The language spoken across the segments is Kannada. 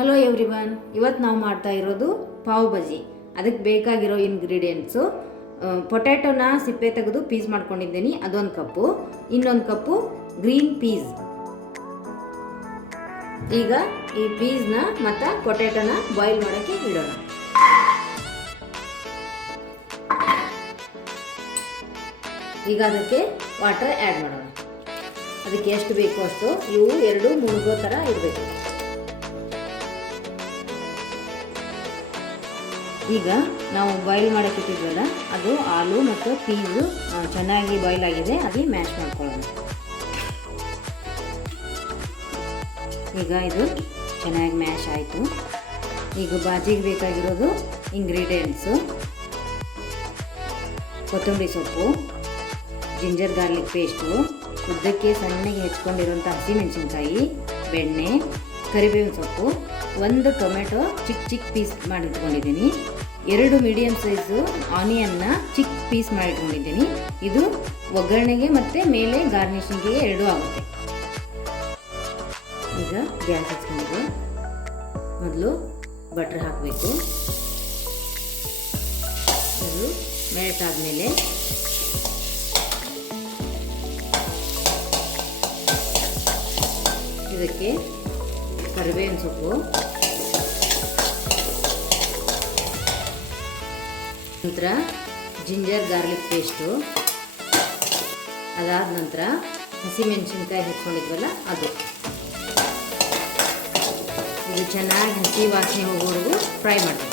ಹಲೋ ಎವ್ರಿವನ್, ಇವತ್ತು ನಾವು ಮಾಡ್ತಾ ಇರೋದು ಪಾವ್ ಬಜಿ. ಅದಕ್ಕೆ ಬೇಕಾಗಿರೋ ಇಂಗ್ರೀಡಿಯೆಂಟ್ಸು ಪೊಟ್ಯಾಟೋನ ಸಿಪ್ಪೆ ತೆಗೆದು ಪೀಸ್ ಮಾಡ್ಕೊಂಡಿದ್ದೀನಿ, ಅದೊಂದು ಕಪ್ಪು. ಇನ್ನೊಂದು ಕಪ್ಪು ಗ್ರೀನ್ ಪೀಸ್. ಈಗ ಈ ಪೀಸ್ನ ಮತ್ತು ಪೊಟ್ಯಾಟೋನ ಬಾಯ್ಲ್ ಮಾಡೋಕ್ಕೆ ಇಡೋಣ. ಈಗ ಅದಕ್ಕೆ ವಾಟರ್ ಆ್ಯಡ್ ಮಾಡೋಣ. ಅದಕ್ಕೆ ಎಷ್ಟು ಬೇಕು ಅಷ್ಟು. ಇವು 2 ಮುಳುಗೋ ಥರ ಇರಬೇಕು. ಈಗ ನಾವು ಬಾಯ್ಲ್ ಮಾಡೋಕ್ಕಿಟ್ಟಿದ್ವಲ್ಲ, ಅದು ಆಲೂ ಮತ್ತು ಪೀಸು ಚೆನ್ನಾಗಿ ಬಾಯ್ಲ್ ಆಗಿದೆ. ಅದೇ ಮ್ಯಾಶ್ ಮಾಡ್ಕೊಳ್ಳೋಣ. ಈಗ ಇದು ಚೆನ್ನಾಗಿ ಮ್ಯಾಶ್ ಆಯಿತು. ಈಗ ಬಾಜಿಗೆ ಬೇಕಾಗಿರೋದು ಇಂಗ್ರೀಡಿಯೆಂಟ್ಸು: ಕೊತ್ತಂಬರಿ ಸೊಪ್ಪು, ಜಿಂಜರ್ ಗಾರ್ಲಿಕ್ ಪೇಸ್ಟು, ಉದ್ದಕ್ಕೆ ಸಣ್ಣಗೆ ಹೆಚ್ಕೊಂಡಿರುವಂಥ ಹಸಿಮೆಣಸಿನ್ಕಾಯಿ, ಬೆಣ್ಣೆ, ಕರಿಬೇವಿನ ಸೊಪ್ಪು, 1 ಟೊಮೆಟೊ ಚಿಕ್ಕ ಪೀಸ್ ಮಾಡಿಟ್ಕೊಂಡಿದ್ದೀನಿ, 2 ಮೀಡಿಯಮ್ ಸೈಜು ಆನಿಯನ್ನ ಚಿಕ್ಕ ಪೀಸ್ ಮಾಡಿಟ್ಕೊಂಡಿದ್ದೀನಿ. ಇದು ಒಗ್ಗರಣೆಗೆ ಮತ್ತು ಮೇಲೆ ಗಾರ್ನಿಷಿಂಗ್ಗೆ 2 ಆಗುತ್ತೆ. ಈಗ ಗ್ಯಾಸ್ ಹಚ್ಕೊಂಡಿದೆ. ಮೊದಲು ಬಟ್ರ್ ಹಾಕಬೇಕು. ಇದು ಮೆಲ್ಟ್ ಆದಮೇಲೆ ಇದಕ್ಕೆ ಕರಿಬೇವಿನ ಸೊಪ್ಪು, ನಂತರ ಜಿಂಜರ್ ಗಾರ್ಲಿಕ್ ಪೇಸ್ಟು, ಅದಾದ ನಂತರ ಹಸಿಮೆಣಸಿನ್ಕಾಯಿ ಹೆಚ್ಚಿಕೊಂಡಿದ್ವಲ್ಲ ಅದು. ಇದು ಚೆನ್ನಾಗಿ ಹಸಿ ವಾಸನೆ ಹೋಗೋವರೆಗೂ ಫ್ರೈ ಮಾಡಿ.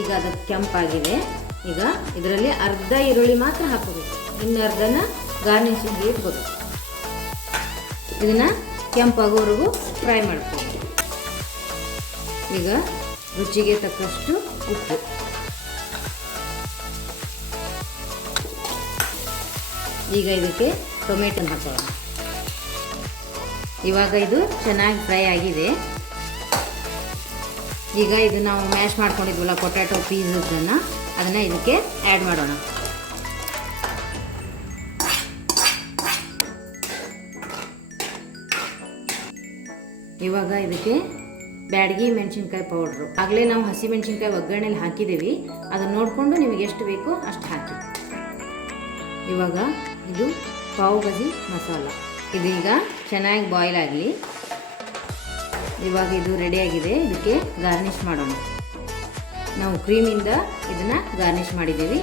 ಈಗ ಅದು ಕೆಂಪಾಗಿದೆ. ಈಗ ಇದರಲ್ಲಿ ಅರ್ಧ ಈರುಳ್ಳಿ ಮಾತ್ರ ಹಾಕೋಬೇಕು, ಇನ್ನು ಅರ್ಧನ ಗಾರ್ನಿಷಿಂಗ್ಗೆ ಇಟ್ಬೋದು. ಇದನ್ನು ಕೆಂಪಾಗೋವರೆಗೂ ಫ್ರೈ ಮಾಡ್ತೀವಿ. ಈಗ ರುಚಿಗೆ ತಕ್ಕಷ್ಟು ಉಪ್ಪು, ಈಗ ಇದಕ್ಕೆ ಟೊಮೆಟೊನ ಹಾಕೋಣ. ಇವಾಗ ಇದು ಚೆನ್ನಾಗಿ ಫ್ರೈ ಆಗಿದೆ. ಈಗ ಇದು ನಾವು ಮ್ಯಾಶ್ ಮಾಡ್ಕೊಂಡಿದ್ವಲ್ಲ ಪೊಟ್ಯಾಟೊ ಪೀಸನ್ನು, ಅದನ್ನು ಇದಕ್ಕೆ ಆ್ಯಡ್ ಮಾಡೋಣ. ಇವಾಗ ಇದಕ್ಕೆ ಬ್ಯಾಡಗಿ ಮೆಣಸಿನ್ಕಾಯಿ ಪೌಡ್ರು, ಆಗಲೇ ನಾವು ಹಸಿ ಮೆಣಸಿನ್ಕಾಯಿ ಒಗ್ಗರಣೆಲಿ ಹಾಕಿದ್ದೀವಿ. ಅದನ್ನು ನೋಡಿಕೊಂಡು ನಿಮಗೆ ಎಷ್ಟು ಬೇಕೋ ಅಷ್ಟು ಹಾಕಿ. ಇವಾಗ ಇದು ಪಾವ್ ಬಜಿ ಮಸಾಲ. ಇದೀಗ ಚೆನ್ನಾಗಿ ಬಾಯ್ಲ್ ಆಗಲಿ. ಇವಾಗ ಇದು ರೆಡಿಯಾಗಿದೆ. ಇದಕ್ಕೆ ಗಾರ್ನಿಷ್ ಮಾಡೋಣ. ನಾವು ಕ್ರೀಮಿಂದ ಇದನ್ನು ಗಾರ್ನಿಷ್ ಮಾಡಿದ್ದೀವಿ.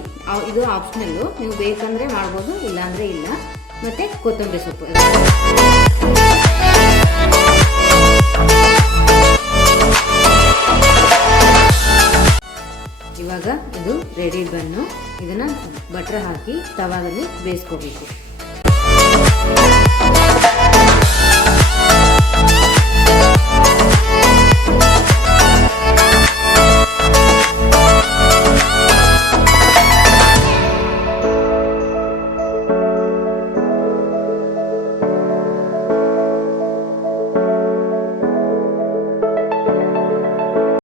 ಇದು ಆಪ್ಷನಲ್ಲು, ನೀವು ಬೇಕಂದರೆ ಮಾಡ್ಬೋದು, ಇಲ್ಲಾಂದರೆ ಇಲ್ಲ. ಮತ್ತು ಕೊತ್ತಂಬರಿ ಸೊಪ್ಪು. ಇವಾಗ ಇದು ರೆಡಿ ಬನ್ನು. ಇದನ್ನು ಬಟ್ರ್ ಹಾಕಿ ತವಾದಲ್ಲಿ ಬೇಯಿಸ್ಕೋಬೇಕು.